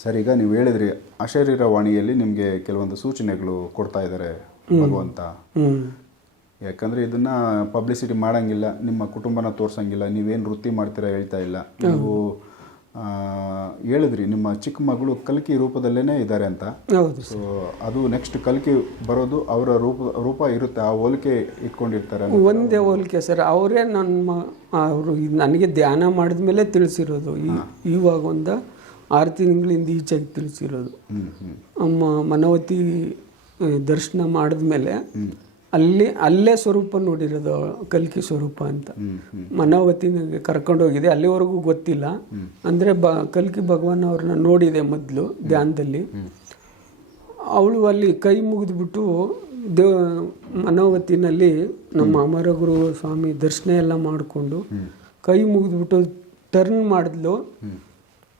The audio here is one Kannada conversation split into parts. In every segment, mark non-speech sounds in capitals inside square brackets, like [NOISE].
ಸರ್ ಈಗ ನೀವು ಹೇಳಿದ್ರಿ ಅಶರೀರ ವಾಣಿಯಲ್ಲಿ ನಿಮಗೆ ಕೆಲವೊಂದು ಸೂಚನೆಗಳು ಕೊಡ್ತಾ ಇದ್ದಾರೆ ಭಗವಂತ. ಯಾಕಂದ್ರೆ ಇದನ್ನ ಪಬ್ಲಿಸಿಟಿ ಮಾಡಂಗಿಲ್ಲ ನಿಮ್ಮ ಕುಟುಂಬನ ತೋರ್ಸಂಗಿಲ್ಲ ನೀವೇನು ವೃತ್ತಿ ಮಾಡ್ತೀರಾ ಹೇಳ್ತಾ ಇಲ್ಲ. ನೀವು ಹೇಳಿದ್ರಿ ನಿಮ್ಮ ಚಿಕ್ಕ ಮಗಳು ಕಲ್ಕಿ ರೂಪದಲ್ಲೇನೆ ಇದ್ದಾರೆ ಅಂತ. ಹೌದು ಸೊ ಅದು ನೆಕ್ಸ್ಟ್ ಕಲ್ಕಿ ಬರೋದು ಅವರ ರೂಪ ರೂಪ ಇರುತ್ತೆ ಆ ಹೋಲಿಕೆ ಇಟ್ಕೊಂಡಿರ್ತಾರೆ ಒಂದೇ ಹೋಲಿಕೆ ಸರ್ ಅವರೇ ನನ್ನ ಅವರು ನನಗೆ ಧ್ಯಾನ ಮಾಡಿದ ಮೇಲೆ ತಿಳಿಸಿರೋದು ಇವಾಗ ಒಂದು ಆರು ತಿಂಗಳಿಂದ ಈಚೆಗೆ ತಿಳಿಸಿರೋದು ಅಮ್ಮ ಮನವತಿ ದರ್ಶನ ಮಾಡಿದ್ಮೇಲೆ ಅಲ್ಲಿ ಅಲ್ಲೇ ಸ್ವರೂಪ ನೋಡಿರೋದು ಕಲ್ಕಿ ಸ್ವರೂಪ ಅಂತ. ಮನವತಿ ನನಗೆ ಮನವತಿನಿಗೆ ಕರ್ಕೊಂಡು ಹೋಗಿದೆ. ಅಲ್ಲಿವರೆಗೂ ಗೊತ್ತಿಲ್ಲ. ಅಂದರೆ ಬ ಕಲ್ಕಿ ಭಗವಾನ್ ಅವ್ರನ್ನ ನೋಡಿದೆ ಮೊದಲು ಧ್ಯಾನದಲ್ಲಿ. ಅವಳು ಅಲ್ಲಿ ಕೈ ಮುಗಿದ್ಬಿಟ್ಟು ದೇವ ಮನೋವತಿನಲ್ಲಿ ನಮ್ಮ ಅಮರಗುರು ಸ್ವಾಮಿ ದರ್ಶನ ಎಲ್ಲ ಮಾಡಿಕೊಂಡು ಕೈ ಮುಗಿದ್ಬಿಟ್ಟು ಟರ್ನ್ ಮಾಡಿದ್ಲು.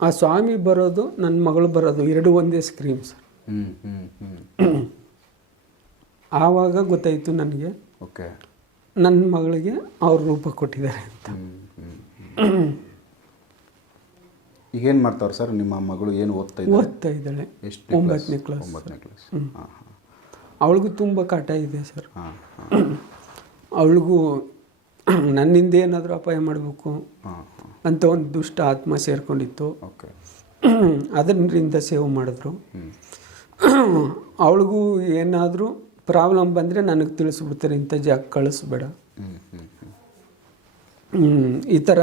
ಆ ಸ್ವಾಮಿ ಬರೋದು ನನ್ನ ಮಗಳು ಬರೋದು ಎರಡು ಒಂದೇ ಸ್ಕ್ರೀನ್ ಸರ್. ಹ್ಮ್ ಹ್ಮ್ ಹ್ಮ್. ಆವಾಗ ಗೊತ್ತಾಯಿತು ನನಗೆ ಓಕೆ. ನನ್ನ ಮಗಳಿಗೆ ಅವ್ರ ರೂಪ ಕೊಟ್ಟಿದ್ದಾರೆ ಅಂತ. ಈಗ ಏನು ಈಗೇನು ಮಾಡ್ತಾವ್ರೆ ಸರ್? ನಿಮ್ಮ ಮಗಳು ಏನು ಓದ್ತಾ ಇದ್ದಾರೆ ಓದ್ತಾ ಇದ್ದಾಳೆ. ಎಷ್ಟು ಒಂಬತ್ತನೇ ಕ್ಲಾಸ್ ಒಂಬತ್ತನೇ ಕ್ಲಾಸ್ ಹಾಂ ಹಾಂ ಅವಳಿಗೂ ತುಂಬ ಕಾಟ ಇದೆ ಸರ್. ಅವಳಿಗೂ [CLEARS THROAT] ನನ್ನಿಂದ ಏನಾದರೂ ಅಪಾಯ ಮಾಡಬೇಕು ಅಂತ ಒಂದು ದುಷ್ಟ ಆತ್ಮ ಸೇರಿಕೊಂಡಿತ್ತು. [CLEARS THROAT] ಅದರಿಂದ ಸೇವ್ ಮಾಡಿದ್ರು. [CLEARS THROAT] ಅವಳಿಗೂ ಏನಾದರೂ ಪ್ರಾಬ್ಲಮ್ ಬಂದರೆ ನನಗೆ ತಿಳಿಸ್ಬಿಡ್ತಾರೆ ಇಂಥ ಜಾಗ ಕಳಿಸ್ಬೇಡ. ಈ ಥರ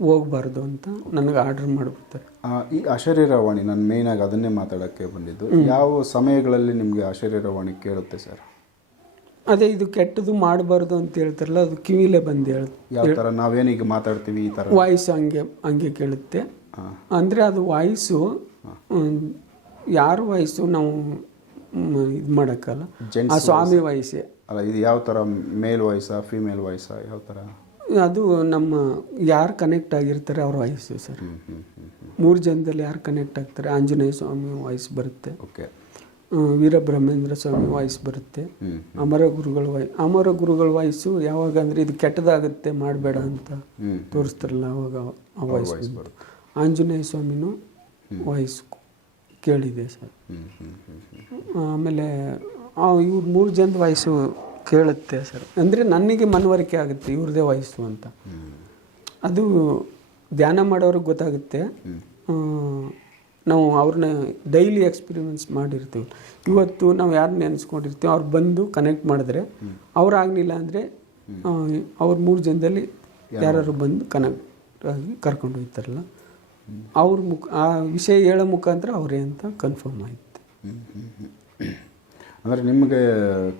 ಹೋಗ್ಬಾರ್ದು ಅಂತ ನನಗೆ ಆರ್ಡರ್ ಮಾಡಿಬಿಡ್ತಾರೆ. ಆ, ಈ ಅಶರೀರವಾಣಿ ನಾನು ಮೇಯ್ನಾಗಿ ಅದನ್ನೇ ಮಾತಾಡೋಕ್ಕೆ ಬಂದಿದ್ದು. ಯಾವ ಸಮಯಗಳಲ್ಲಿ ನಿಮಗೆ ಅಶರೀರವಾಣಿ ಕೇಳುತ್ತೆ ಸರ್? ಅದೇ ಇದು ಕೆಟ್ಟದು ಮಾಡಬಾರ್ದು ಅಂತ ಹೇಳ್ತಾರಲ್ಲ ಅದು ಕಿವಿಲೇ ಬಂದು ಹೇಳ್ತಾರೆ ಯಾವ ಥರ ನಾವೇನೀಗ ಮಾತಾಡ್ತೀವಿ ಈ ಥರ ವಾಯ್ಸ್ ಹಂಗೆ ಹಂಗೆ ಕೇಳುತ್ತೆ. ಅಂದರೆ ಅದು ವಾಯ್ಸು ಯಾರು ವಾಯ್ಸು ನಾವು ಇದು ಮಾಡೋಕ್ಕಲ್ಲ. ಆ ಸ್ವಾಮಿ ವಾಯ್ಸೇ? ಅಲ್ಲ ಇದು ಯಾವ ಥರ ಮೇಲ್ ವಾಯ್ಸಾ ಫಿಮೇಲ್ ವಾಯ್ಸಾ ಯಾವ ಥರ ಅದು ನಮ್ಮ ಯಾರು ಕನೆಕ್ಟ್ ಆಗಿರ್ತಾರೆ ಅವ್ರ ವಾಯ್ಸು ಸರ್. ಮೂರು ಜನದಲ್ಲಿ ಯಾರು ಕನೆಕ್ಟ್ ಆಗ್ತಾರೆ ಆಂಜನೇಯ ಸ್ವಾಮಿ ವಾಯ್ಸ್ ಬರುತ್ತೆ. ಓಕೆ ವೀರಬ್ರಹ್ಮೇಂದ್ರ ಸ್ವಾಮಿ ವಾಯ್ಸ್ ಬರುತ್ತೆ. ಅಮರ ಗುರುಗಳ ವಾಯ್ ಅಮರ ಗುರುಗಳ ವಾಯ್ಸು ಯಾವಾಗ ಅಂದರೆ ಇದು ಕೆಟ್ಟದಾಗುತ್ತೆ ಮಾಡಬೇಡ ಅಂತ ತೋರಿಸ್ತಾರಲ್ಲ ಅವಾಗ ಆ ವಾಯ್ಸ್ ಆಂಜನೇಯ ಸ್ವಾಮಿನೂ ವಾಯ್ಸ್ ಕೇಳಿದೆ ಸರ್. ಆಮೇಲೆ ಇವ್ರ ಮೂರು ಜನದ ವಾಯ್ಸು ಕೇಳುತ್ತೆ ಸರ್. ಅಂದರೆ ನನಗೆ ಮನವರಿಕೆ ಆಗುತ್ತೆ ಇವ್ರದೇ ವಾಯ್ಸು ಅಂತ. ಅದು ಧ್ಯಾನ ಮಾಡೋರಿಗೆ ಗೊತ್ತಾಗುತ್ತೆ. ನಾವು ಅವ್ರನ್ನ ಡೈಲಿ ಎಕ್ಸ್ಪೀರಿಮೆನ್ಸ್ ಮಾಡಿರ್ತೀವಿ. ಇವತ್ತು ನಾವು ಯಾರು ನೆನೆಸ್ಕೊಂಡಿರ್ತೀವಿ ಅವ್ರು ಬಂದು ಕನೆಕ್ಟ್ ಮಾಡಿದ್ರೆ ಅವ್ರು ಆಗಲಿಲ್ಲ ಅಂದರೆ ಅವ್ರ ಮೂರು ಜನದಲ್ಲಿ ಯಾರು ಬಂದು ಕನೆಕ್ಟ್ ಆಗಿ ಕರ್ಕೊಂಡು ಹೋಗ್ತಾರಲ್ಲ ಅವ್ರ ಮುಖ ಆ ವಿಷಯ ಹೇಳೋ ಮುಖಾಂತರ ಅವರೇ ಅಂತ ಕನ್ಫರ್ಮ್ ಆಯಿತು. ಅಂದರೆ ನಿಮಗೆ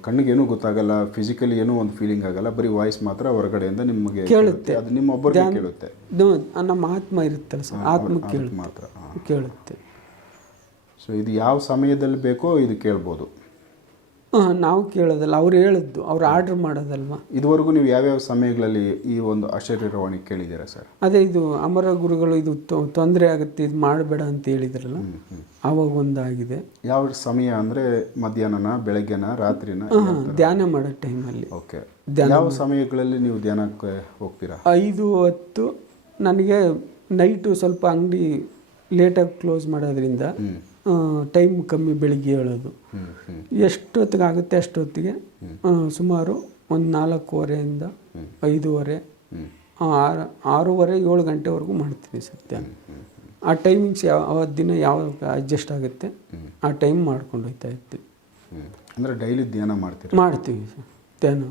ಕಣ್ಣಿಗೆ ಏನೂ ಗೊತ್ತಾಗಲ್ಲ ಫಿಸಿಕಲಿ ಏನೂ ಒಂದು ಫೀಲಿಂಗ್ ಆಗಲ್ಲ ಬರೀ ವಾಯ್ಸ್ ಮಾತ್ರ ಹೊರಗಡೆಯಿಂದ ನಿಮಗೆ ಕೇಳುತ್ತೆ. ಅದು ನಿಮ್ಮ ಒಬ್ಬರಿಗೆ ಕೇಳುತ್ತೆ. ನಮ್ಮ ಆತ್ಮ ಇರುತ್ತಲ್ಲ ಸರ್ ಆತ್ಮ ಕೇಳುತ್ತೆ. ಮಾತ್ರ. ಕೇಳುತ್ತೆ. ಸೊ ಇದು ಯಾವ ಸಮಯದಲ್ಲಿ ಬೇಕೋ ಇದು ಕೇಳ್ಬೋದು. ನಾವು ಕೇಳೋದಲ್ಲ ಅವ್ರು ಹೇಳಿದ್ದು ಅವ್ರು ಆರ್ಡ್ರ್ ಮಾಡೋದಲ್ವಾ? ಇದುವರೆಗೂ ನೀವು ಯಾವ್ಯಾವ ಸಮಯಗಳಲ್ಲಿ ಈ ಒಂದು ಅಶರೀರವಾಣಿ ಕೇಳಿದ್ದೀರಾ ಸರ್? ಅದೇ ಇದು ಅಮರ ಗುರುಗಳು ಇದು ತೊಂದರೆ ಆಗುತ್ತೆ ಇದು ಮಾಡಬೇಡ ಅಂತ ಹೇಳಿದ್ರಲ್ಲ ಆವಾಗ ಒಂದಾಗಿದೆ. ಯಾವ ಸಮಯ ಅಂದರೆ ಮಧ್ಯಾಹ್ನನ ಬೆಳಗ್ಗೆನ ರಾತ್ರಿನ ಧ್ಯಾನ ಮಾಡೋ ಟೈಮಲ್ಲಿ. ಓಕೆ ಯಾವ ಸಮಯಗಳಲ್ಲಿ ನೀವು ಧ್ಯಾನಕ್ಕೆ ಹೋಗ್ತೀರಾ? ಐದು ಹೊತ್ತು ನನಗೆ ನೈಟು ಸ್ವಲ್ಪ ಅಂಗಡಿ ಲೇಟಾಗಿ ಕ್ಲೋಸ್ ಮಾಡೋದ್ರಿಂದ ಟೈಮ್ ಕಮ್ಮಿ ಬೆಳಿಗ್ಗೆ ಹೇಳೋದು. ಎಷ್ಟೊತ್ತಿಗೆ ಆಗುತ್ತೆ ಅಷ್ಟೊತ್ತಿಗೆ? ಸುಮಾರು ಒಂದು ನಾಲ್ಕೂವರೆಯಿಂದ ಐದೂವರೆ ಆರು ಆರೂವರೆ ಏಳು ಗಂಟೆವರೆಗೂ ಮಾಡ್ತೀನಿ ಸತ್ಯ. ಆ ಟೈಮಿಂಗ್ಸ್ ಯಾವ ಅವತ್ತು ದಿನ ಯಾವ ಅಡ್ಜಸ್ಟ್ ಆಗುತ್ತೆ ಆ ಟೈಮ್ ಮಾಡ್ಕೊಂಡು ಹೋಗ್ತಾ ಇರ್ತೀವಿ. ಅಂದರೆ ಡೈಲಿ ಧ್ಯಾನ ಮಾಡ್ತೀವಿ ಮಾಡ್ತೀವಿ ಸರ್. ಧ್ಯಾನ.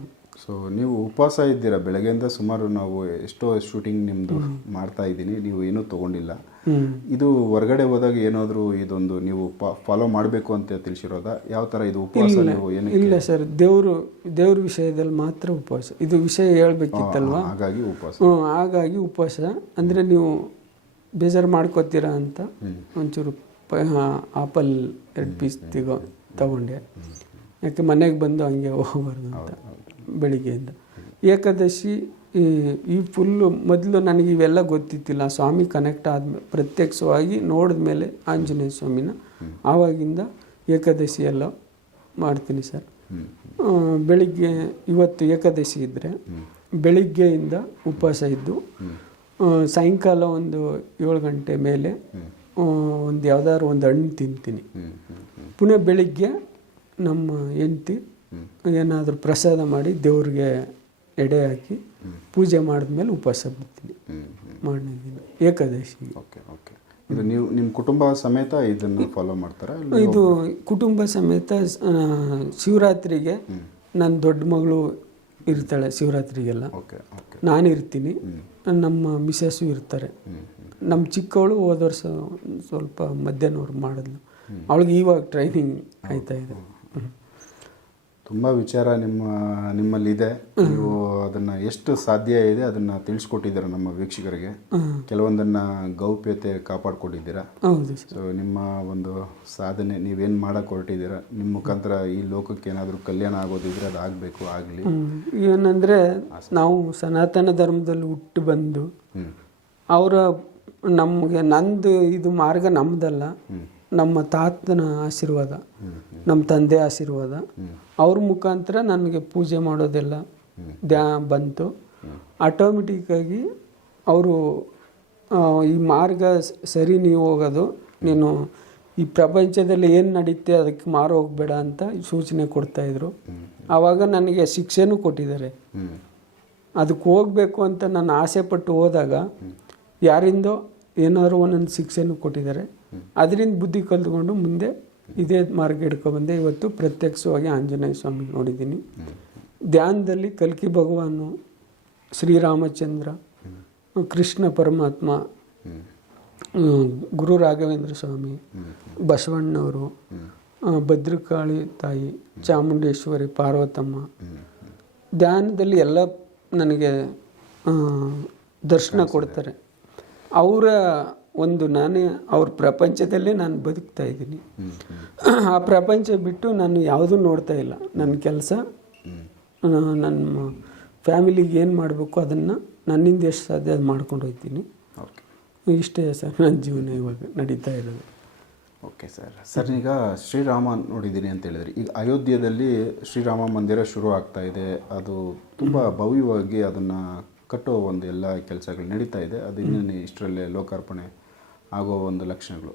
ಸೊ ನೀವು ಉಪವಾಸ ಇದ್ದೀರಾ? ಬೆಳಗ್ಗೆಯಿಂದ ಸುಮಾರು ನಾವು ಎಷ್ಟೋ ಶೂಟಿಂಗ್ ನಿಮ್ಮದು ಮಾಡ್ತಾ ಇದ್ದೀನಿ. ನೀವು ಏನೂ ತೊಗೊಂಡಿಲ್ಲ. ಇದು ಹೊರಗಡೆ ಹೋದಾಗ ಏನಾದರೂ ಇದೊಂದು ನೀವು ಫಾಲೋ ಮಾಡಬೇಕು ಅಂತ ತಿಳಿಸಿರೋದ? ಯಾವ ಥರ ಇದು ಉಪವಾಸ ನೀವು ಏನು ಇಲ್ಲ ಸರ್. ದೇವರು ದೇವ್ರ ವಿಷಯದಲ್ಲಿ ಮಾತ್ರ ಉಪವಾಸ. ಇದು ವಿಷಯ ಹೇಳ್ಬೇಕಿತ್ತಲ್ವಾ? ಹಾಗಾಗಿ ಉಪವಾಸ. ಹ್ಞೂ ಹಾಗಾಗಿ ಉಪವಾಸ. ಅಂದರೆ ನೀವು ಬೇಜಾರು ಮಾಡ್ಕೋತೀರಾ ಅಂತ? ಒಂಚೂರು ಆಪಲ್ ಎರಡು ಪೀಸ್ ತೆಗೋ ತಗೊಂಡೆ. ಯಾಕೆ ಮನೆಗೆ ಬಂದು ಹಂಗೆ ಹೋಗಬಾರ್ದು ಅಂತ. ಬೆಳಿಗ್ಗೆಯಿಂದ. ಏಕಾದಶಿ ಈ ಈ ಫುಲ್ಲು ಮೊದಲು ನನಗೆ ಇವೆಲ್ಲ ಗೊತ್ತಿತ್ತಿಲ್ಲ. ಸ್ವಾಮಿ ಕನೆಕ್ಟ್ ಆದ್ಮೇಲೆ ಪ್ರತ್ಯಕ್ಷವಾಗಿ ನೋಡಿದ ಮೇಲೆ ಆಂಜನೇಯ ಸ್ವಾಮಿನ. ಆವಾಗಿಂದ ಏಕಾದಶಿ ಎಲ್ಲ ಮಾಡ್ತೀನಿ ಸರ್. ಬೆಳಿಗ್ಗೆ ಇವತ್ತು ಏಕಾದಶಿ ಇದ್ದರೆ ಬೆಳಿಗ್ಗೆಯಿಂದ ಉಪವಾಸ ಇದ್ದು ಸಾಯಂಕಾಲ ಒಂದು ಏಳು ಗಂಟೆ ಮೇಲೆ ಒಂದು ಯಾವ್ದಾದ್ರು ಒಂದು ಹಣ್ಣು ತಿಂತೀನಿ. ಪುನಃ ಬೆಳಿಗ್ಗೆ ನಮ್ಮ ಹೆಂಡ್ತಿ ಏನಾದರೂ ಪ್ರಸಾದ ಮಾಡಿ ದೇವ್ರಿಗೆ ಎಡೆ ಹಾಕಿ ಪೂಜೆ ಮಾಡಿದ್ಮೇಲೆ ಉಪವಾಸ ಬಿಡ್ತೀನಿ. ಮಾರನೇ ದಿನ ಏಕಾದಶಿ ಓಕೆ ಓಕೆ. ಇದು ನೀವು ನಿಮ್ಮ ಕುಟುಂಬ ಸಮೇತ ಇದನ್ನು ಫಾಲೋ ಮಾಡ್ತಾರೆ ಇದು ಕುಟುಂಬ ಸಮೇತ ಶಿವರಾತ್ರಿಗೆ ನನ್ನ ದೊಡ್ಡ ಮಗಳು ಇರ್ತಾಳೆ ಶಿವರಾತ್ರಿಗೆಲ್ಲ. ನಾನು ಇರ್ತೀನಿ. ನಮ್ಮ ಮಿಸಸ್ಸು ಇರ್ತಾರೆ. ನಮ್ಮ ಚಿಕ್ಕವಳು ಹೋದ ವರ್ಷ ಸ್ವಲ್ಪ ಮಧ್ಯಾಹ್ನವ್ರು ಮಾಡಿದ್ಲು. ಅವಳಿಗೆ ಇವಾಗ ಟ್ರೈನಿಂಗ್ ಆಯ್ತಾ ಇದೆ. ತುಂಬ ವಿಚಾರ ನಿಮ್ಮ ನಿಮ್ಮಲ್ಲಿದೆ. ನೀವು ಅದನ್ನ ಎಷ್ಟು ಸಾಧ್ಯ ಇದೆ ಅದನ್ನ ತಿಳಿಸ್ಕೊಟ್ಟಿದ್ದೀರಾ ನಮ್ಮ ವೀಕ್ಷಕರಿಗೆ? ಕೆಲವೊಂದನ್ನ ಗೌಪ್ಯತೆ ಕಾಪಾಡ್ಕೊಂಡಿದ್ದೀರಾ? ಸೊ ನಿಮ್ಮ ಒಂದು ಸಾಧನೆ ನೀವೇನು ಮಾಡಕ್ಕೆ ಹೊರಟಿದ್ದೀರಾ ನಿಮ್ಮ ಮುಖಾಂತರ ಈ ಲೋಕಕ್ಕೆ ಏನಾದರೂ ಕಲ್ಯಾಣ ಆಗೋದಿದ್ರೆ ಅದು ಆಗಬೇಕು ಆಗಲಿ. ಏನಂದರೆ ನಾವು ಸನಾತನ ಧರ್ಮದಲ್ಲಿ ಹುಟ್ಟು ಬಂದು ಅವರ ನಮಗೆ ನಂದು ಇದು ಮಾರ್ಗ ನಮ್ದಲ್ಲ. ನಮ್ಮ ತಾತನ ಆಶೀರ್ವಾದ, ನಮ್ಮ ತಂದೆ ಆಶೀರ್ವಾದ. ಅವ್ರ ಮುಖಾಂತರ ನನಗೆ ಪೂಜೆ ಮಾಡೋದೆಲ್ಲ ದ್ಯಾ ಬಂತು. ಆಟೋಮೆಟಿಕ್ಕಾಗಿ ಅವರು ಈ ಮಾರ್ಗ ಸರಿ ನೀವು ಹೋಗೋದು, ನೀನು ಈ ಪ್ರಪಂಚದಲ್ಲಿ ಏನು ನಡೀತೆ ಅದಕ್ಕೆ ಮಾರು ಹೋಗ್ಬೇಡ ಅಂತ ಸೂಚನೆ ಕೊಡ್ತಾಯಿದ್ರು ಆವಾಗ ನನಗೆ ಶಿಕ್ಷೆನೂ ಕೊಟ್ಟಿದ್ದಾರೆ. ಅದಕ್ಕೆ ಹೋಗಬೇಕು ಅಂತ ನಾನು ಆಸೆ ಪಟ್ಟು ಹೋದಾಗ ಯಾರಿಂದೋ ಏನಾದರೂ ಒಂದೊಂದು ಶಿಕ್ಷೆನೂ ಕೊಟ್ಟಿದ್ದಾರೆ. ಅದರಿಂದ ಬುದ್ಧಿ ಕಲ್ತ್ಕೊಂಡು ಮುಂದೆ ಇದೇ ಮಾರ್ಗ ಹಿಡ್ಕೊಬಂದೆ ಇವತ್ತು ಪ್ರತ್ಯಕ್ಷವಾಗಿ ಆಂಜನೇಯ ಸ್ವಾಮಿ ನೋಡಿದ್ದೀನಿ. ಧ್ಯಾನದಲ್ಲಿ ಕಲ್ಕಿ ಭಗವಾನು ಶ್ರೀರಾಮಚಂದ್ರ ಕೃಷ್ಣ ಪರಮಾತ್ಮ ಗುರು ರಾಘವೇಂದ್ರ ಸ್ವಾಮಿ ಬಸವಣ್ಣವರು ಭದ್ರಕಾಳಿ ತಾಯಿ ಚಾಮುಂಡೇಶ್ವರಿ ಪಾರ್ವತಮ್ಮ. ಧ್ಯಾನದಲ್ಲಿ ಎಲ್ಲ ನನಗೆ ದರ್ಶನ ಕೊಡ್ತಾರೆ. ಅವರ ಒಂದು ನಾನೇ ಅವ್ರ ಪ್ರಪಂಚದಲ್ಲೇ ನಾನು ಬದುಕ್ತಾ ಇದ್ದೀನಿ. ಆ ಪ್ರಪಂಚ ಬಿಟ್ಟು ನಾನು ಯಾವುದೂ ನೋಡ್ತಾ ಇಲ್ಲ. ನನ್ನ ಕೆಲಸ ನನ್ನ ಫ್ಯಾಮಿಲಿಗೆ ಏನು ಮಾಡಬೇಕು ಅದನ್ನು ನನ್ನಿಂದ ಎಷ್ಟು ಸಾಧ್ಯ ಅದು ಮಾಡ್ಕೊಂಡು ಹೋಗ್ತೀನಿ. ಓಕೆ. ಇಷ್ಟೇ ಸರ್ ನನ್ನ ಜೀವನ ಇವಾಗ ನಡೀತಾ ಇರೋದು. Okay sir. ಸರ್ ಈಗ ಶ್ರೀರಾಮ ನೋಡಿದ್ದೀನಿ ಅಂತ ಹೇಳಿದ್ರಿ. ಈಗ ಅಯೋಧ್ಯೆಯಲ್ಲಿ ಶ್ರೀರಾಮ ಮಂದಿರ ಶುರು ಆಗ್ತಾ ಇದೆ. ಅದು ತುಂಬ ಭವ್ಯವಾಗಿ ಅದನ್ನು ಕಟ್ಟೋ ಒಂದು ಎಲ್ಲ ಕೆಲಸಗಳು ನಡೀತಾ ಇದೆ. ಅದು ಇನ್ನೇನು ಇಷ್ಟರಲ್ಲೇ ಲೋಕಾರ್ಪಣೆ ಆಗೋ ಒಂದು ಲಕ್ಷಣಗಳು.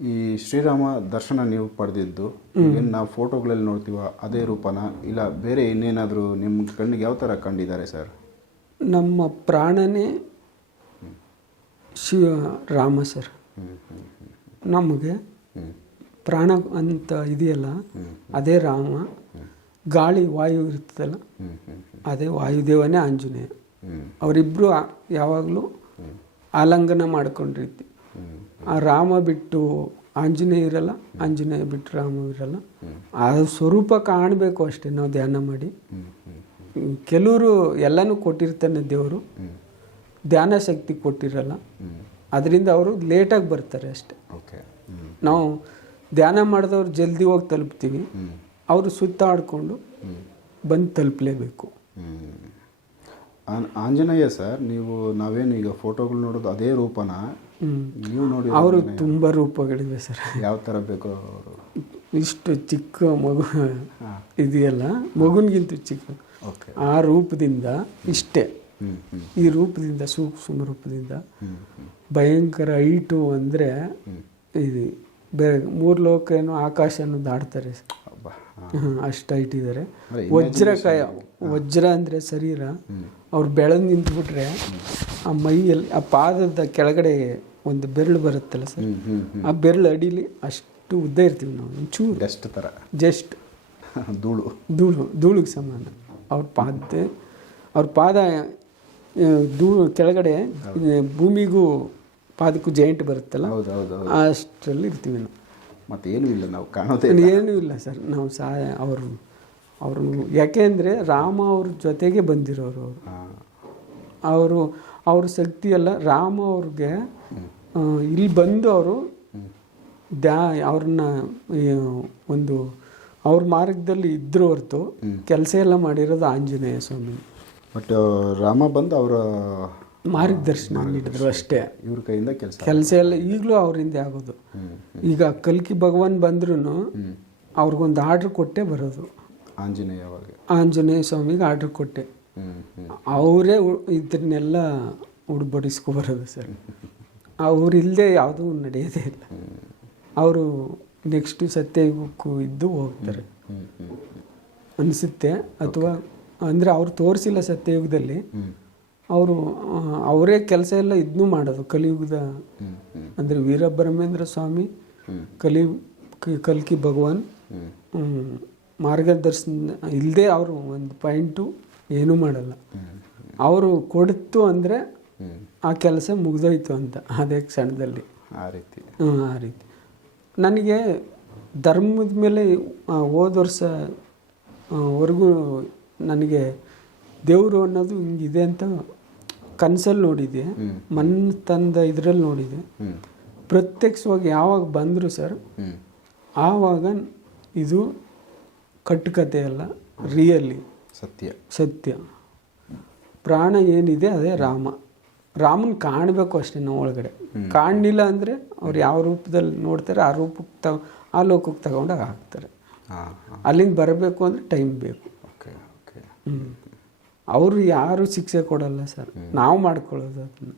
ಈ ಶ್ರೀರಾಮ ದರ್ಶನ ನೀವು ಪಡೆದಿದ್ದು ಏನು ನಾವು ಫೋಟೋಗಳಲ್ಲಿ ನೋಡ್ತೀವ ಅದೇ ರೂಪನ ಇಲ್ಲ ಬೇರೆ ಇನ್ನೇನಾದರೂ ನಿಮ್ಮ ಕಣ್ಣಿಗೆ ಯಾವ ಥರ ಕಂಡಿದ್ದಾರೆ ಸರ್? ನಮ್ಮ ಪ್ರಾಣನೇ ಶಿವ ರಾಮ ಸರ್. ನಮಗೆ ಪ್ರಾಣ ಅಂತ ಇದೆಯಲ್ಲ ಅದೇ ರಾಮ. ಗಾಳಿ ವಾಯು ಇರ್ತದಲ್ಲ ಅದೇ ವಾಯುದೇವನೇ ಆಂಜನೇಯ. ಅವರಿಬ್ಬರು ಯಾವಾಗಲೂ ಆಲಂಗನ ಮಾಡ್ಕೊಂಡಿರ್ತೀವಿ. ಆ ರಾಮ ಬಿಟ್ಟು ಆಂಜನೇಯ ಇರಲ್ಲ ಆಂಜನೇಯ ಬಿಟ್ಟು ರಾಮ ಇರಲ್ಲ. ಆ ಸ್ವರೂಪ ಕಾಣಬೇಕು ಅಷ್ಟೇ ನಾವು ಧ್ಯಾನ ಮಾಡಿ. ಕೆಲವರು ಎಲ್ಲನೂ ಕೊಟ್ಟಿರ್ತಾನೆ ದೇವರು. ಧ್ಯಾನ ಶಕ್ತಿ ಕೊಟ್ಟಿರಲ್ಲ. ಅದರಿಂದ ಅವರು ಲೇಟಾಗಿ ಬರ್ತಾರೆ ಅಷ್ಟೆ. ನಾವು ಧ್ಯಾನ ಮಾಡಿದವ್ರು ಜಲ್ದಿ ಹೋಗಿ ತಲುಪ್ತೀವಿ. ಅವರು ಸುತ್ತಾಡಿಕೊಂಡು ಬಂದು ತಲುಪಲೇಬೇಕು. ಆಂಜನೇಯ ಸರ್ ನೀವು ನಾವೇನು ಈಗ ಫೋಟೋಗಳು ನೋಡೋದು ಅದೇ ರೂಪನ? ನೀವು ನೋಡಿ ಅವರು ತುಂಬ ರೂಪಗಳಿವೆ ಸರ್. ಯಾವ ಥರ ಬೇಕು ಅವರು? ಇಷ್ಟು ಚಿಕ್ಕ ಮಗು ಇದೆಯಲ್ಲ ಮಗುನಿಗಿಂತ ಚಿಕ್ಕ. ಓಕೆ. ಆ ರೂಪದಿಂದ ಇಷ್ಟೇ. ಈ ರೂಪದಿಂದ ಸೂಕ್ಷ್ಮ ರೂಪದಿಂದ ಭಯಂಕರ ಐಟು ಅಂದರೆ ಇದು ಬೇ ಮೂರು ಲೋಕ ಏನೋ ಆಕಾಶನ ದಾಡ್ತಾರೆ ಅಷ್ಟು ಅಂದ್ರೆ ವಜ್ರಕಾಯ ವಜ್ರ ಅಂದರೆ ಶರೀರ. ಅವ್ರು ಬೆಳೆದು ನಿಂತ್ಬಿಟ್ರೆ ಆ ಮೈಯಲ್ಲಿ ಆ ಪಾದದ ಕೆಳಗಡೆ ಒಂದು ಬೆರಳು ಬರುತ್ತಲ್ಲ ಸರ್? ಆ ಬೆರಳು ಅಡಿಲಿ ಅಷ್ಟು ಉದ್ದ ಇರ್ತೀವಿ ನಾವು ಒಂಚೂರು. ಡಸ್ಟ್ ಥರ ಜಸ್ಟ್. [LAUGHS] ಧೂಳು. ಧೂಳು ಧೂಳಿಗೆ ಸಮಾನ. ಅವ್ರ ಪಾದ ಅವ್ರ ಪಾದ ಧೂಳು ಕೆಳಗಡೆ ಭೂಮಿಗೂ ಪಾದಕ್ಕೂ ಜಾಯಿಂಟ್ ಬರುತ್ತಲ್ಲ? ಹೌದು ಹೌದು ಅಷ್ಟರಲ್ಲಿ ಇರ್ತೀವಿ ನಾವು. ಮತ್ತೇನೂ ಇಲ್ಲ ನಾವು ಕಾಣೋದೇ ಏನೂ ಇಲ್ಲ ಸರ್ ನಾವು ಸಹಾಯ ಅವರು ಅವರು ಯಾಕೆ ಅಂದರೆ ರಾಮ ಅವ್ರ ಜೊತೆಗೆ ಬಂದಿರೋರು ಅವರು. ಅವರು ಅವ್ರ ಶಕ್ತಿ ಎಲ್ಲ ರಾಮ ಅವ್ರಿಗೆ ಇಲ್ಲಿ ಬಂದು ಅವರು ದ್ಯಾ ಅವ್ರನ್ನ ಒಂದು ಅವ್ರ ಮಾರ್ಗದಲ್ಲಿ ಇದ್ರು ಹೊರತು ಕೆಲಸ ಎಲ್ಲ ಮಾಡಿರೋದು ಆಂಜನೇಯ ಸ್ವಾಮಿ. ಬಟ್ ರಾಮ ಬಂದು ಅವರ ಮಾರ್ಗದರ್ಶನ ನೀಡಿದ್ರು ಅಷ್ಟೇ. ಇವ್ರ ಕೈಯಿಂದ ಕೆಲಸ ಕೆಲಸ ಎಲ್ಲ ಈಗಲೂ ಅವರಿಂದ ಆಗೋದು. ಈಗ ಕಲ್ಕಿ ಭಗವಾನ್ ಬಂದ್ರೂ ಅವ್ರಿಗೊಂದು ಆರ್ಡ್ರ್ ಕೊಟ್ಟೆ ಬರೋದು. ಆಂಜನೇಯ ಆಂಜನೇಯ ಸ್ವಾಮಿಗೆ ಆರ್ಡ್ರ್ ಕೊಟ್ಟೆ. ಅವರೇ ಇದನ್ನೆಲ್ಲ ಉಡ್ಬಡಿಸ್ಕೊಬರೋದು ಸರ್. ಅವರಿಲ್ಲದೆ ಯಾವುದೂ ನಡೆಯೋದೇ ಇಲ್ಲ. ಅವರು ನೆಕ್ಸ್ಟು ಸತ್ಯಯುಗಕ್ಕೂ ಇದ್ದು ಹೋಗ್ತಾರೆ. ಅನಿಸುತ್ತೆ ಅಥವಾ ಅಂದರೆ ಅವ್ರು ತೋರಿಸಿಲ್ಲ ಸತ್ಯಯುಗದಲ್ಲಿ. ಅವರು ಅವರೇ ಕೆಲಸ ಎಲ್ಲ ಇದನ್ನೂ ಮಾಡೋದು. ಕಲಿಯುಗದ ಅಂದರೆ ವೀರಬ್ರಹ್ಮೇಂದ್ರ ಸ್ವಾಮಿ. ಕಲಿ ಕಲ್ಕಿ ಭಗವಾನ್ ಮಾರ್ಗದರ್ಶನ ಇಲ್ಲದೆ ಅವರು ಒಂದು ಪಾಯಿಂಟು ಏನೂ ಮಾಡಲ್ಲ. ಅವರು ಕೊಡ್ತು ಅಂದರೆ ಆ ಕೆಲಸ ಮುಗಿದೋಯ್ತು ಅಂತ ಅದೇ ಕ್ಷಣದಲ್ಲಿ. ಆ ರೀತಿ. ಹ್ಞೂ ಆ ರೀತಿ. ನನಗೆ ಧರ್ಮದ ಮೇಲೆ ಹೋದ ವರ್ಷ ವರೆಗೂ ನನಗೆ ದೇವರು ಅನ್ನೋದು ಹಿಂಗಿದೆ ಅಂತ ಕನಸಲ್ಲಿ ನೋಡಿದೆ ಮಣ್ಣು ಮನ್ ತಂದ ಇದರಲ್ಲಿ ನೋಡಿದೆ ಪ್ರತ್ಯಕ್ಷವಾಗಿ ಯಾವಾಗ ಬಂದರು ಸರ್ ಆವಾಗ ಇದು ಕಟ್ಟುಕತೆ ಅಲ್ಲ ರಿಯಲಿ ಸತ್ಯ. ಸತ್ಯ. ಪ್ರಾಣ ಏನಿದೆ ಅದೇ ರಾಮ. ರಾಮನ್ ಕಾಣಬೇಕು ಅಷ್ಟೇ ನಾವು ಒಳಗಡೆ. ಕಾಣಲಿಲ್ಲ ಅಂದರೆ ಅವ್ರು ಯಾವ ರೂಪದಲ್ಲಿ ನೋಡ್ತಾರೆ ಆ ರೂಪಕ್ಕೆ ತ ಆ ಲೋಕಕ್ಕೆ ತಗೊಂಡಾಗ ಹಾಕ್ತಾರೆ. ಅಲ್ಲಿಂದ ಬರಬೇಕು ಅಂದರೆ ಟೈಮ್ ಬೇಕು. Okay okay. ಹ್ಮ್. ಅವರು ಯಾರು ಶಿಕ್ಷೆ ಕೊಡಲ್ಲ ಸರ್. ನಾವು ಮಾಡ್ಕೊಳ್ಳೋದು ಅದನ್ನು.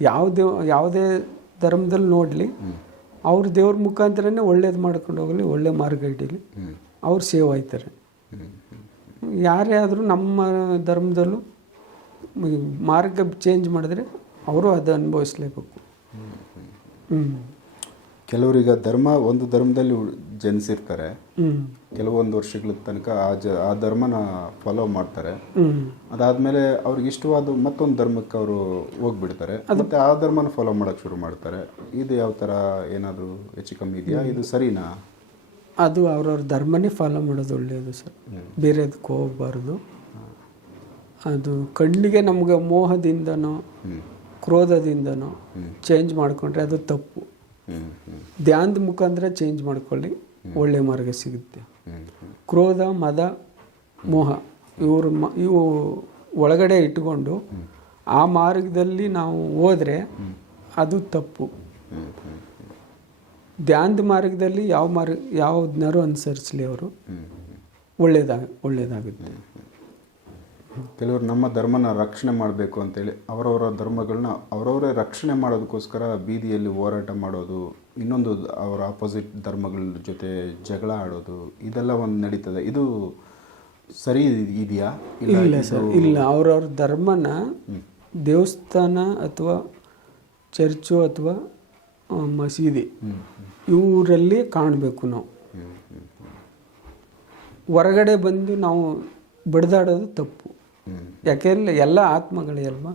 ಯಾವುದೇ ಯಾವುದೇ ಧರ್ಮದಲ್ಲಿ ನೋಡಲಿ ಅವ್ರ ದೇವ್ರ ಮುಖಾಂತರನೇ ಒಳ್ಳೇದು ಮಾಡ್ಕೊಂಡು ಹೋಗಲಿ ಒಳ್ಳೆ ಮಾರ್ಗ ಹಿಡೀಲಿ. ಅವ್ರು ಸೇವ್ ಆಯ್ತಾರೆ. ಯಾರೇ ಆದರೂ ನಮ್ಮ ಧರ್ಮದಲ್ಲೂ ಮಾರ್ಗ ಚೇಂಜ್ ಮಾಡಿದ್ರೆ ಅವರು ಅದು ಅನುಭವಿಸ್ಲೇಬೇಕು. ಹ್ಞೂ ಕೆಲವರೀಗ ಧರ್ಮ ಒಂದು ಧರ್ಮದಲ್ಲಿ ಜನಿಸಿರ್ತಾರೆ. ಕೆಲವೊಂದು ವರ್ಷಗಳ ತನಕ ಆ ಜ ಆ ಧರ್ಮನ ಫಾಲೋ ಮಾಡ್ತಾರೆ. ಅದಾದ್ಮೇಲೆ ಅವ್ರಿಗೆ ಇಷ್ಟವಾದ ಮತ್ತೊಂದು ಧರ್ಮಕ್ಕೆ ಅವರು ಹೋಗ್ಬಿಡ್ತಾರೆ. ಮತ್ತೆ ಆ ಧರ್ಮನ ಫಾಲೋ ಮಾಡಕ್ ಶುರು ಮಾಡ್ತಾರೆ. ಇದು ಯಾವ ಥರ ಏನಾದರೂ ಹೆಚ್ಚು ಕಮ್ಮಿ ಇದೆಯಾ? ಇದು ಸರಿನಾ? ಅದು ಅವ್ರವ್ರ ಧರ್ಮನೇ ಫಾಲೋ ಮಾಡೋದು ಒಳ್ಳೆಯದು ಸರ್. ಬೇರೆದಕ್ಕೆ ಹೋಗಬಾರ್ದು ಅದು ಕಣ್ಣಿಗೆ ನಮ್ಗೆ ಮೋಹದಿಂದನೋ ಕ್ರೋಧದಿಂದನೋ ಚೇಂಜ್ ಮಾಡಿಕೊಂಡ್ರೆ ಅದು ತಪ್ಪು. ಧ್ಯಾನದ ಮುಖಾಂತರ ಚೇಂಜ್ ಮಾಡ್ಕೊಳ್ಳಿ ಒಳ್ಳೆ ಮಾರ್ಗ ಸಿಗುತ್ತೆ. ಕ್ರೋಧ ಮದ ಮೋಹ ಇವರು ಮ ಇವು ಒಳಗಡೆ ಇಟ್ಕೊಂಡು ಆ ಮಾರ್ಗದಲ್ಲಿ ನಾವು ಹೋದರೆ ಅದು ತಪ್ಪು. ಧ್ಯಾನದ ಮಾರ್ಗದಲ್ಲಿ ಯಾವ ಮಾರ್ಗ ಯಾವ್ದನ್ನಾರು ಅನುಸರಿಸಲಿ ಅವರು. ಒಳ್ಳೇದಾಗ ಒಳ್ಳೇದಾಗುತ್ತೆ. ಕೆಲವರು ನಮ್ಮ ಧರ್ಮನ ರಕ್ಷಣೆ ಮಾಡಬೇಕು ಅಂತೇಳಿ ಅವರವರ ಧರ್ಮಗಳನ್ನ ಅವರವರೇ ರಕ್ಷಣೆ ಮಾಡೋದಕ್ಕೋಸ್ಕರ ಬೀದಿಯಲ್ಲಿ ಹೋರಾಟ ಮಾಡೋದು ಇನ್ನೊಂದು ಅವರ ಆಪೋಸಿಟ್ ಧರ್ಮಗಳ ಜೊತೆ ಜಗಳ ಆಡೋದು ಇದೆಲ್ಲ ಒಂದು ನಡೀತದೆ. ಇದು ಸರಿ ಇದೆಯಾ? ಇಲ್ಲ ಸರ್ ಇಲ್ಲ. ಅವ್ರವ್ರ ಧರ್ಮನ ದೇವಸ್ಥಾನ ಅಥವಾ ಚರ್ಚು ಅಥವಾ ಮಸೀದಿ. ಇವರಲ್ಲಿ ಕಾಣಬೇಕು ನಾವು. ಹೊರಗಡೆ ಬಂದು ನಾವು ಬಡ್ದಾಡೋದು ತಪ್ಪು. ಯಾಕೆಂದ್ರೆ ಎಲ್ಲ ಆತ್ಮಗಳೇ ಅಲ್ವಾ?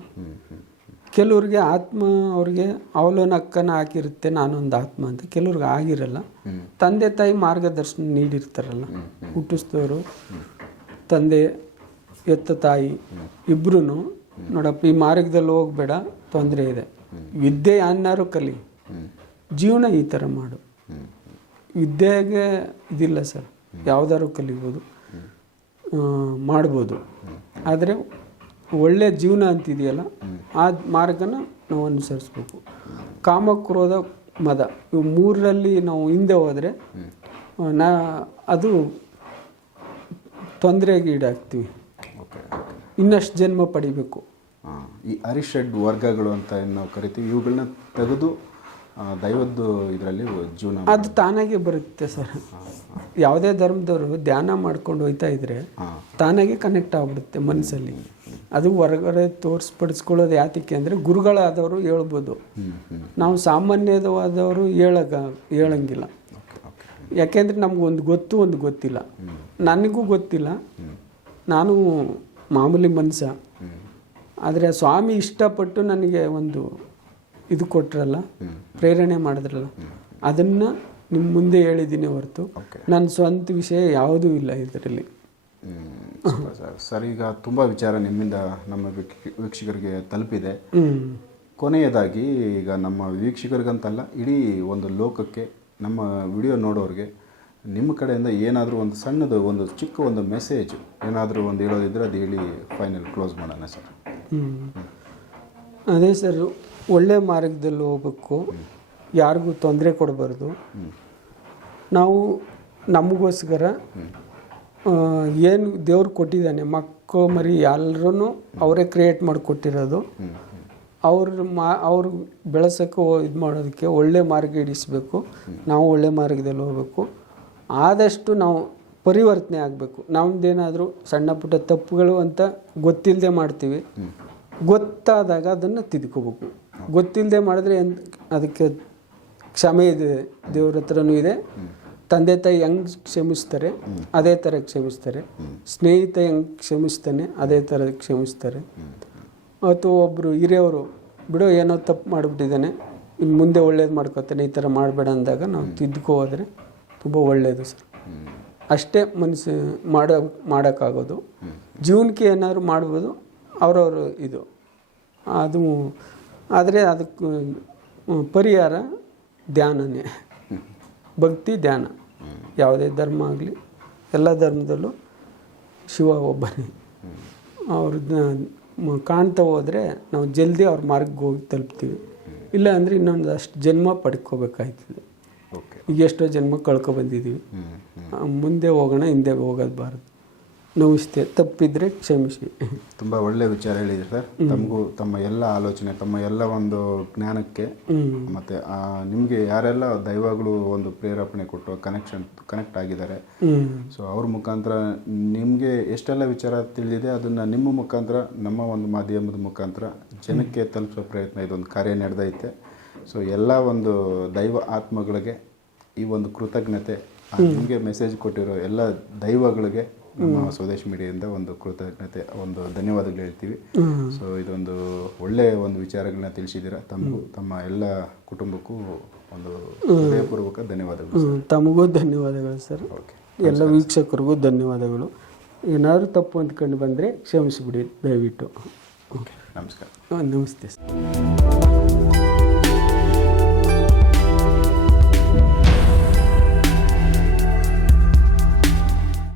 ಕೆಲವ್ರಿಗೆ ಆತ್ಮ ಅವ್ರಿಗೆ ಅವಲೋನ ಅಕ್ಕನ ಹಾಕಿರುತ್ತೆ, ನಾನೊಂದು ಆತ್ಮ ಅಂತ. ಕೆಲವ್ರಿಗೆ ಆಗಿರಲ್ಲ. ತಂದೆ ತಾಯಿ ಮಾರ್ಗದರ್ಶನ ನೀಡಿರ್ತಾರಲ್ಲ. ಹುಟ್ಟಿಸಿದವರು, ತಂದೆ ಎತ್ತ ತಾಯಿ ಇಬ್ರು ನೋಡಪ್ಪ, ಈ ಮಾರ್ಗದಲ್ಲಿ ಹೋಗ್ಬೇಡ, ತೊಂದರೆ ಇದೆ. ವಿದ್ಯೆ ಅನ್ನಾರು ಕಲಿ. ಜೀವನ ಈ ಥರ ಮಾಡು. ವಿದ್ಯೆಗೆ ಇದಿಲ್ಲ ಸರ್. ಯಾವ್ದಾದ್ರು ಕಲಿಬೋದು. ಮಾಡ್ಬೋದು. ಆದರೆ ಒಳ್ಳೆಯ ಜೀವನ ಅಂತಿದೆಯಲ್ಲ ಆ ಮಾರ್ಗನ ನಾವು ಅನುಸರಿಸ್ಬೇಕು. ಕಾಮ ಕ್ರೋಧ ಮದ. ಇವು ಮೂರರಲ್ಲಿ ನಾವು ಹಿಂದೆ ಹೋದರೆ ನಾ ಅದು ತೊಂದರೆಗೆ ಈಡಾಗ್ತೀವಿ. ಇನ್ನಷ್ಟು ಜನ್ಮ ಪಡಿಬೇಕು. ಈ ಅರಿಷಡ್ ವರ್ಗಗಳು ಅಂತ ಏನು ನಾವು ಕರಿತೀವಿ ಇವುಗಳನ್ನ ತೆಗೆದು ದೈವದ್ದು ಇದರಲ್ಲಿ ಜೀವನ ಅದು ತಾನಾಗೆ ಬರುತ್ತೆ ಸರ್. ಯಾವುದೇ ಧರ್ಮದವರು ಧ್ಯಾನ ಮಾಡ್ಕೊಂಡು ಹೋಯ್ತಾ ಇದ್ರೆ ತಾನಾಗೆ ಕನೆಕ್ಟ್ ಆಗ್ಬಿಡುತ್ತೆ ಮನಸ್ಸಲ್ಲಿ. ಅದು ಹೊರಗಡೆ ತೋರಿಸ್ಪಡಿಸ್ಕೊಳ್ಳೋದು ಯಾತಕ್ಕೆ ಅಂದರೆ ಗುರುಗಳಾದವರು ಹೇಳ್ಬೋದು. ನಾವು ಸಾಮಾನ್ಯವಾದವರು ಹೇಳಗ ಹೇಳಂಗಿಲ್ಲ. ಯಾಕೆಂದ್ರೆ ನಮಗೊಂದು ಗೊತ್ತು ಒಂದು ಗೊತ್ತಿಲ್ಲ. ನನಗೂ ಗೊತ್ತಿಲ್ಲ. ನಾನು ಮಾಮೂಲಿ ಮನುಷ್ಯ. ಆದರೆ ಸ್ವಾಮಿ ಇಷ್ಟಪಟ್ಟು ನನಗೆ ಒಂದು ಇದು ಕೊಟ್ರಲ್ಲ ಪ್ರೇರಣೆ ಮಾಡಿದ್ರಲ್ಲ ಅದನ್ನ ನಿಮ್ಮ ಮುಂದೆ ಹೇಳಿದ್ದೀನಿ ಹೊರತು ನನ್ನ ಸ್ವಂತ ವಿಷಯ ಯಾವುದೂ ಇಲ್ಲ ಇದರಲ್ಲಿ. ಸರ್ ಸರ್ ಈಗ ತುಂಬ ವಿಚಾರ ನಿಮ್ಮಿಂದ ನಮ್ಮ ವೀಕ್ಷ- ವೀಕ್ಷಕರಿಗೆ ತಲುಪಿದೆ. ಕೊನೆಯದಾಗಿ ಈಗ ನಮ್ಮ ವೀಕ್ಷಕರಿಗಂತಲ್ಲ ಇಡೀ ಒಂದು ಲೋಕಕ್ಕೆ ನಮ್ಮ ವಿಡಿಯೋ ನೋಡೋರಿಗೆ ನಿಮ್ಮ ಕಡೆಯಿಂದ ಏನಾದರೂ ಒಂದು ಸಣ್ಣದು ಒಂದು ಚಿಕ್ಕ ಒಂದು ಮೆಸೇಜ್ ಏನಾದರೂ ಒಂದು ಹೇಳೋದಿದ್ರೆ ಅದು ಹೇಳಿ ಫೈನಲ್ ಕ್ಲೋಸ್ ಮಾಡೋಣ ಸರ್ ಅದೇ ಸರ್ ಒಳ್ಳೆ ಮಾರ್ಗದಲ್ಲಿ ಹೋಗ್ಬೇಕು. ಯಾರಿಗೂ ತೊಂದರೆ ಕೊಡಬಾರ್ದು. ನಾವು ನಮಗೋಸ್ಕರ ಏನು ದೇವ್ರು ಕೊಟ್ಟಿದ್ದಾನೆ, ಮಕ್ಕಳು, ಮರಿ ಎಲ್ಲರೂ ಅವರೇ ಕ್ರಿಯೇಟ್ ಮಾಡಿಕೊಟ್ಟಿರೋದು. ಅವ್ರ ಮಾ, ಅವ್ರು ಬೆಳೆಸೋಕ್ಕೆ ಇದು ಮಾಡೋದಕ್ಕೆ ಒಳ್ಳೆ ಮಾರ್ಗ ಹಿಡಿಸ್ಬೇಕು ನಾವು ಒಳ್ಳೆ ಮಾರ್ಗದಲ್ಲಿ ಹೋಗ್ಬೇಕು. ಆದಷ್ಟು ನಾವು ಪರಿವರ್ತನೆ ಆಗಬೇಕು. ನಮ್ದೇನಾದರೂ ಸಣ್ಣ ಪುಟ್ಟ ತಪ್ಪುಗಳು ಅಂತ ಗೊತ್ತಿಲ್ಲದೆ ಮಾಡ್ತೀವಿ. ಗೊತ್ತಾದಾಗ ಅದನ್ನು ತಿದ್ಕೋಬೇಕು. ಗೊತ್ತಿಲ್ಲದೆ ಮಾಡಿದ್ರೆ ಅದಕ್ಕೆ ಕ್ಷಮೆ ಇದೆ, ದೇವ್ರ ಹತ್ರನೂ ಇದೆ. ತಂದೆ ತಾಯಿ ಹೆಂಗೆ ಕ್ಷಮಿಸ್ತಾರೆ, ಅದೇ ಥರ ಕ್ಷಮಿಸ್ತಾರೆ. ಸ್ನೇಹಿತ ಹೆಂಗ್ ಕ್ಷಮಿಸ್ತಾನೆ, ಅದೇ ಥರ ಕ್ಷಮಿಸ್ತಾರೆ. ಅಥವಾ ಒಬ್ಬರು ಹಿರಿಯವರು, ಬಿಡೋ, ಏನೋ ತಪ್ಪು ಮಾಡಿಬಿಟ್ಟಿದ್ದಾನೆ ಇನ್ನು ಮುಂದೆ ಒಳ್ಳೇದು ಮಾಡ್ಕೋತಾನೆ, ಈ ಥರ ಮಾಡಬೇಡ ಅಂದಾಗ ನಾವು ತಿದ್ಕೋ ಹೋದರೆ ತುಂಬ ಒಳ್ಳೆಯದು ಸರ್. ಅಷ್ಟೇ ಮನಸ್ಸು ಮಾಡೋ, ಮಾಡೋಕ್ಕಾಗೋದು. ಜೀವನಕ್ಕೆ ಏನಾದ್ರು ಮಾಡ್ಬೋದು, ಅವರವರು ಇದು. ಅದು ಆದರೆ ಅದಕ್ಕೆ ಪರಿಹಾರ ಧ್ಯಾನನೇ. ಭಕ್ತಿ ಧ್ಯಾನ. ಯಾವುದೇ ಧರ್ಮ ಆಗಲಿ ಎಲ್ಲ ಧರ್ಮದಲ್ಲೂ ಶಿವ ಒಬ್ಬನೇ. ಅವ್ರದ್ದು ಕಾಣ್ತಾ ಹೋದರೆ ನಾವು ಜಲ್ದಿ ಅವ್ರ ಮಾರ್ಗಕ್ಕೆ ಹೋಗಿ ತಲುಪ್ತೀವಿ. ಇಲ್ಲ ಅಂದರೆ ಇನ್ನೊಂದು ಅಷ್ಟು ಜನ್ಮ ಪಡ್ಕೋಬೇಕಾಯ್ತದೆ. ಈಗ ಎಷ್ಟೋ ಜನ್ಮ ಕಳ್ಕೊ ಬಂದಿದ್ದೀವಿ ಹ್ಞೂ ಹ್ಞೂ ಆ, ಮುಂದೆ ಹೋಗೋಣ ಹಿಂದೆ ಹೋಗೋದ್ಬಾರ್ದು ನೋವಿಸ್ತೆ ತಪ್ಪಿದ್ರೆ ಕ್ಷಮಿಸಿ. ತುಂಬ ಒಳ್ಳೆ ವಿಚಾರ ಹೇಳಿದ್ರಿ ಸರ್. ತಮಗೂ ತಮ್ಮ ಎಲ್ಲ ಆಲೋಚನೆ ತಮ್ಮ ಎಲ್ಲ ಒಂದು ಜ್ಞಾನಕ್ಕೆ ಮತ್ತೆ ನಿಮಗೆ ಯಾರೆಲ್ಲ ದೈವಗಳು ಒಂದು ಪ್ರೇರೇಪಣೆ ಕೊಟ್ಟು ಕನೆಕ್ಷನ್ ಕನೆಕ್ಟ್ ಆಗಿದ್ದಾರೆ. ಸೊ ಅವ್ರ ಮುಖಾಂತರ ನಿಮಗೆ ಎಷ್ಟೆಲ್ಲ ವಿಚಾರ ತಿಳಿದಿದೆ ಅದನ್ನ ನಿಮ್ಮ ಮುಖಾಂತರ ನಮ್ಮ ಒಂದು ಮಾಧ್ಯಮದ ಮುಖಾಂತರ ಜನಕ್ಕೆ ತಲುಪಿಸೋ ಪ್ರಯತ್ನ ಇದೊಂದು ಕಾರ್ಯ ನಡೆದೈತೆ. ಸೊ ಎಲ್ಲ ಒಂದು ದೈವ ಆತ್ಮಗಳಿಗೆ ಈ ಒಂದು ಕೃತಜ್ಞತೆ ನಿಮಗೆ ಮೆಸೇಜ್ ಕೊಟ್ಟಿರೋ ಎಲ್ಲ ದೈವಗಳಿಗೆ ನಮ್ಮ ಸ್ವದೇಶ್ ಮೀಡಿಯಿಂದ ಒಂದು ಕೃತಜ್ಞತೆ ಒಂದು ಧನ್ಯವಾದಗಳು ಹೇಳ್ತೀವಿ. ಸೊ ಇದೊಂದು ಒಳ್ಳೆಯ ಒಂದು ವಿಚಾರಗಳನ್ನ ತಿಳಿಸಿದ್ದೀರಾ. ತಮಗೂ ತಮ್ಮ ಎಲ್ಲ ಕುಟುಂಬಕ್ಕೂ ಒಂದು ಹೃದಯಪೂರ್ವಕ ಧನ್ಯವಾದಗಳು ತಮಗೂ ಧನ್ಯವಾದಗಳು ಸರ್. ಓಕೆ ಎಲ್ಲ ವೀಕ್ಷಕರಿಗೂ ಧನ್ಯವಾದಗಳು. ಏನಾದರೂ ತಪ್ಪು ಅಂದ್ಕೊಂಡು ಬಂದರೆ ಕ್ಷಮಿಸಿಬಿಡಿ ದಯವಿಟ್ಟು. ಓಕೆ ನಮಸ್ಕಾರ. ನಮಸ್ತೆ ಸರ್.